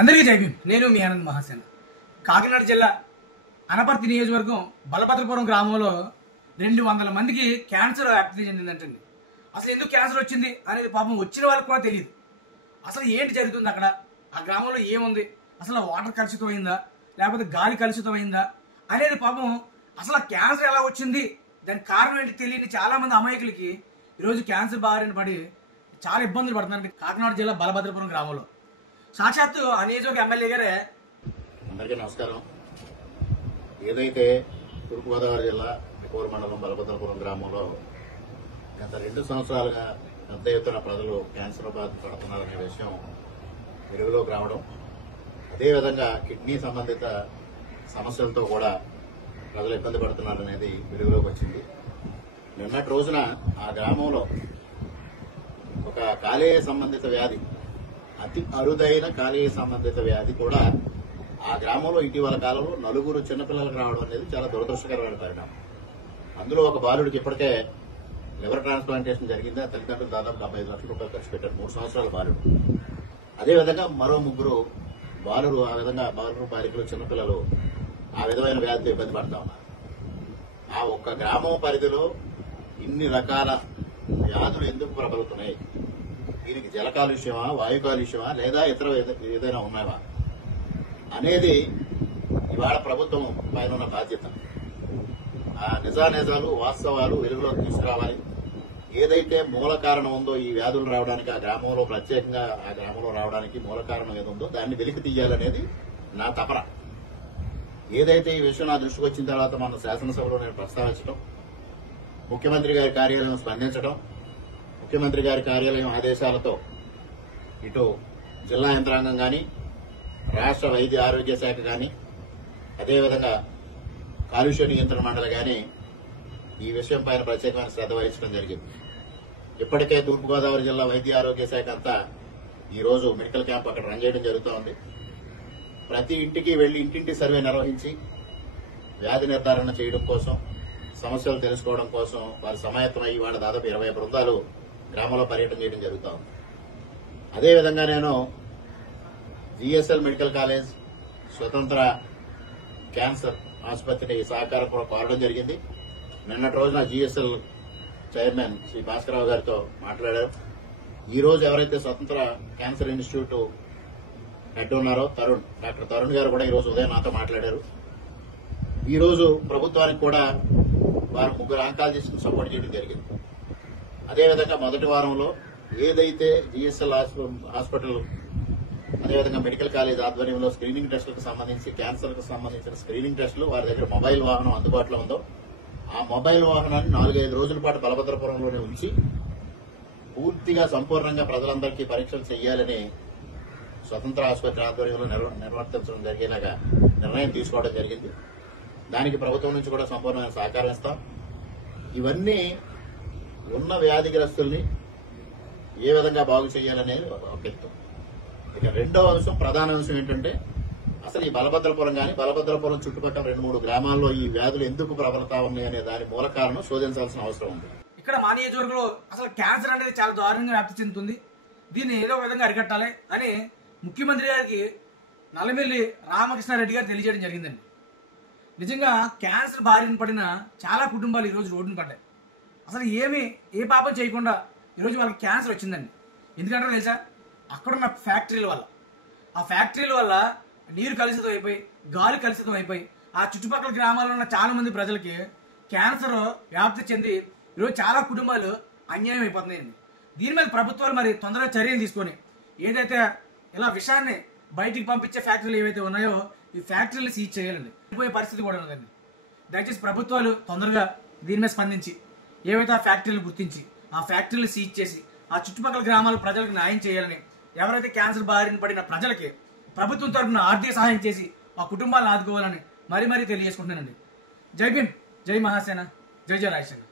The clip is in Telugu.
అందరికీ జై భీమ్. నేను మీ ఆనంద్ మహాసేన. కాకినాడ జిల్లా అనపర్తి నియోజకవర్గం బలభద్రపురం గ్రామంలో 200 మందికి క్యాన్సర్ వ్యాప్తి చెందిందంటండి. అసలు ఎందుకు క్యాన్సర్ వచ్చింది అనేది పాపం వచ్చిన వాళ్ళకి కూడా తెలియదు. అసలు ఏంటి జరుగుతుంది అక్కడ, ఆ గ్రామంలో ఏముంది, అసలు వాటర్ కలుషితమైందా లేకపోతే గాలి కలుషితమైందా అనేది పాపం అసలు క్యాన్సర్ ఎలా వచ్చింది, దానికి కారణం ఏంటి తెలియని చాలా మంది అమాయకులకి ఈరోజు క్యాన్సర్ బారిన పడి చాలా ఇబ్బందులు పడుతున్నారండి. కాకినాడ జిల్లా బలభద్రపురం గ్రామంలో సాక్షాత్తు ఆ నియోజకవర్గ ఎమ్మెల్యే గారే. అందరికీ నమస్కారం. ఏదైతే తూర్పుగోదావరి జిల్లా కోరు మండలం బలభద్రపురం గ్రామంలో గత 2 సంవత్సరాలుగా పెద్ద ఎత్తున ప్రజలు క్యాన్సర్ బాధ పడుతున్నారనే విషయం వెలుగులోకి రావడం, అదేవిధంగా కిడ్నీ సంబంధిత సమస్యలతో కూడా ప్రజలు ఇబ్బంది పడుతున్నారనేది వెలుగులోకి వచ్చింది. నిన్నటి రోజున ఆ గ్రామంలో ఒక కాలేయ సంబంధిత వ్యాధి, అతి అరుదైన కాలేయ సంబంధిత వ్యాధి కూడా ఆ గ్రామంలో ఇటీవల కాలంలో 4 చిన్నపిల్లలకు రావడం అనేది చాలా దురదృష్టకరమైన పరిణామం. అందులో ఒక బాలుడికి ఇప్పటికే లివర్ ట్రాన్స్ప్లాంటేషన్ జరిగింది. ఆ తల్లిదండ్రులు దాదాపు 75 లక్షల రూపాయలు ఖర్చు పెట్టారు. 3 సంవత్సరాల బాలుడు. అదేవిధంగా మరో 3 బాలురు, ఆ విధంగా బాలికలు చిన్నపిల్లలు ఆ విధమైన వ్యాధితో ఇబ్బంది పడతా ఉన్నారు. ఆ ఒక్క గ్రామం పరిధిలో ఇన్ని రకాల వ్యాధులు ఎందుకు ప్రబలుతున్నాయి? దీనికి జల కాలుష్యమా, వాయు కాలుష్యమా, లేదా ఇతర ఏదైనా ఉన్నాయా అనేది ఇవాళ ప్రభుత్వం పైన ఉన్న బాధ్యత. ఆ నిజానిజాలు, వాస్తవాలు వెలుగులోకి తీసుకురావాలి. ఏదైతే మూల కారణం ఉందో ఈ వ్యాధులు రావడానికి, ఆ గ్రామంలో ప్రత్యేకంగా ఆ గ్రామంలో రావడానికి మూల కారణం ఏదుందో దాన్ని వెలికి తీయాలనేది నా తపన. ఏదైతే ఈ విషయం నా దృష్టికి వచ్చిన తర్వాత మన శాసనసభలో నేను ప్రస్తావించడం, ముఖ్యమంత్రి గారి కార్యాలయం స్పందించడం, ముఖ్యమంత్రి గారి కార్యాలయం ఆదేశాలతో ఇటు జిల్లా యంత్రాంగం కానీ, రాష్ట్ర వైద్య ఆరోగ్య శాఖ కానీ, అదేవిధంగా కాలుష్య నియంత్రణ మండలి కానీ ఈ విషయం పైన ప్రత్యేకమైన శ్రద్ధ వహించడం జరిగింది. ఇప్పటికే తూర్పుగోదావరి జిల్లా వైద్య ఆరోగ్య శాఖ అంతా ఈ రోజు మెడికల్ క్యాంప్ అక్కడ రన్ చేయడం జరుగుతోంది. ప్రతి ఇంటికి వెళ్లి ఇంటింటి సర్వే నిర్వహించి వ్యాధి నిర్ధారణ చేయడం కోసం, సమస్యలు తెలుసుకోవడం కోసం వారి సమాయత్తమై ఇవాళ దాదాపు 20 బృందాలు గ్రామంలో పర్యటన చేయడం జరుగుతోంది. అదేవిధంగా నేను జిఎస్ఎల్ మెడికల్ కాలేజ్, స్వతంత్ర క్యాన్సర్ ఆసుపత్రిని సహకారం కూడా కోరడం జరిగింది. నిన్నటి రోజున జిఎస్ఎల్ చైర్మన్ శ్రీ భాస్కరరావు గారితో మాట్లాడారు. ఈ రోజు ఎవరైతే స్వతంత్ర క్యాన్సర్ ఇన్స్టిట్యూట్ హెడ్ ఉన్నారో డాక్టర్ తరుణ్ గారు కూడా ఈ రోజు ఉదయం నాతో మాట్లాడారు. ఈ రోజు ప్రభుత్వానికి కూడా వారు 3 ఆంకాలజిస్టులను సపోర్ట్ చేయడం జరిగింది. అదేవిధంగా మొదటి వారంలో ఏదైతే జిఎస్ఎల్ హాస్పిటల్, అదేవిధంగా మెడికల్ కాలేజ్ ఆధ్వర్యంలో స్క్రీనింగ్ టెస్టులకు సంబంధించి, క్యాన్సర్ కు సంబంధించిన స్క్రీనింగ్ టెస్టులు వారి దగ్గర మొబైల్ వాహనం అందుబాటులో ఉందో ఆ మొబైల్ వాహనాన్ని 4-5 రోజుల పాటు బలభద్రపురంలోనే ఉంచి పూర్తిగా సంపూర్ణంగా ప్రజలందరికీ పరీక్షలు చేయాలని స్వతంత్ర ఆసుపత్రి ఆధ్వర్యంలో నిర్వర్తించడం జరిగేలాగా నిర్ణయం తీసుకోవడం జరిగింది. దానికి ప్రభుత్వం నుంచి కూడా సంపూర్ణమైన సహకారం ఇస్తాం. ఇవన్నీ ఉన్న వ్యాధిగ్రస్తుల్ని ఏ విధంగా బాగు చేయాలనేది ఒక ఎత్తు. ఇక రెండవ అంశం, ప్రధాన అంశం ఏంటంటే అసలు ఈ బలభద్రపురం కానీ బలభద్రపురం చుట్టుపక్కల 2-3 గ్రామాల్లో ఈ వ్యాధులు ఎందుకు ప్రబలతా ఉన్నాయనే దాని మూల కారణం శోధించాల్సిన అవసరం ఉంది. ఇక్కడ మా నియోజకవర్గంలో అసలు క్యాన్సర్ అనేది చాలా దారుణంగా వ్యాప్తి చెందుతుంది. దీన్ని ఏదో విధంగా అరికట్టాలి అని ముఖ్యమంత్రి గారికి నల్లమిల్లి రామకృష్ణారెడ్డి గారు తెలియజేయడం జరిగిందండి. నిజంగా క్యాన్సర్ బారిన పడిన చాలా కుటుంబాలు ఈరోజు రోడ్డున పడ్డాయి. అసలు ఏ పాపం చేయకుండా ఈరోజు వాళ్ళకి క్యాన్సర్ వచ్చిందండి. ఎందుకంటే తెలుసా, అక్కడున్న ఫ్యాక్టరీల వల్ల, ఆ ఫ్యాక్టరీల వల్ల నీరు కలుషితం అయిపోయి, గాలి కలుషితం అయిపోయి ఆ చుట్టుపక్కల గ్రామాల్లో ఉన్న చాలా మంది ప్రజలకి క్యాన్సర్ వ్యాప్తి చెంది ఈరోజు చాలా కుటుంబాలు అన్యాయం అయిపోతున్నాయండి. దీని మీద ప్రభుత్వాలు మరి తొందరగా చర్యలు తీసుకొని ఏదైతే ఇలా విషయాన్ని బయటికి పంపించే ఫ్యాక్టరీలు ఏవైతే ఉన్నాయో ఈ ఫ్యాక్టరీలు సీజ్ చేయాలండి. అయిపోయే పరిస్థితి కూడా ఉన్నదండి. దయచేసి ప్రభుత్వాలు తొందరగా దీని మీద స్పందించి ఏవైతే ఆ ఫ్యాక్టరీలు గుర్తించి ఆ ఫ్యాక్టరీలు సీజ్ చేసి ఆ చుట్టుపక్కల గ్రామాల ప్రజలకు న్యాయం చేయాలని, ఎవరైతే క్యాన్సర్ బారిన పడిన ప్రజలకి ప్రభుత్వం తరఫున ఆర్థిక సహాయం చేసి ఆ కుటుంబాలను ఆదుకోవాలని మరీ తెలియజేసుకుంటున్నానండి. జై భీమ్, జై మహాసేన, జై రాజసేన.